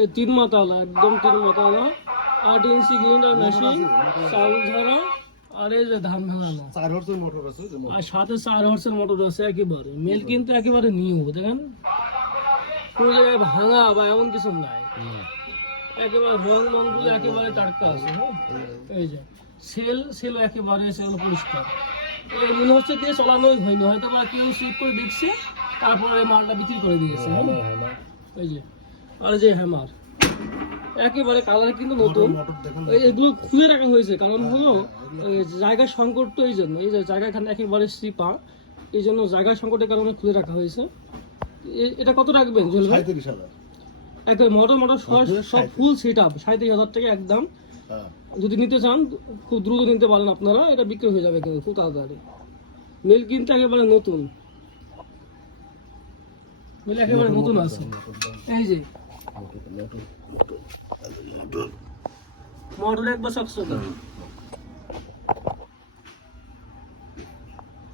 এই 3 মাথাওয়ালা, একদম 3 মাথাওয়ালা 8 inch grinder machine, চাউল ঝাড়া, আর এই যে ধান ভাঙানো, 4 হর্সের মোটর আছে, আর সাথে 4 হর্সের মোটর আছে একেবারে। মিল কিন্তু একেবারে নিউ, দেখেন কোনো জায়গায় ভাঙা বা এমন কিছু নাই, একেবারে রং মনগুলো একেবারে টাটকা আছে। হ্যাঁ, এই যে সেল একেবারে সেগুলো পরিষ্কার। এই মনে হচ্ছে কি চালানোই হয়নি, হয়তো বা কেউ চেক করে দেখছে তারপরে মালটা বিক্রি করে দিয়েছে। হ্যাঁ, এই যে আর যে হ্যামার একেবারে কালার কিন্তু নতুন। এগুলো খুলে রাখা হয়েছে কারণ হলো জায়গার সংকট, তো এই জন্য এই যে জায়গা এখানে একেবারে সিপা, এই জন্য জায়গার সংকটের কারণে খুলে রাখা হয়েছে। এটা কত রাখবেন? 37,000 একদম মোটর সব ফুল সেট আপ 37,000 টাকা একদম। যদি নিতে চান খুব দ্রুত নিতে পারেন আপনারা, এটা বিক্রি হয়ে যাবে কিন্তু খুব তাড়াতাড়ি। মিল কিন্তু একেবারে নতুন, মিল একেবারে নতুন আছে। এই যে মোটর একবার 700 টাকা।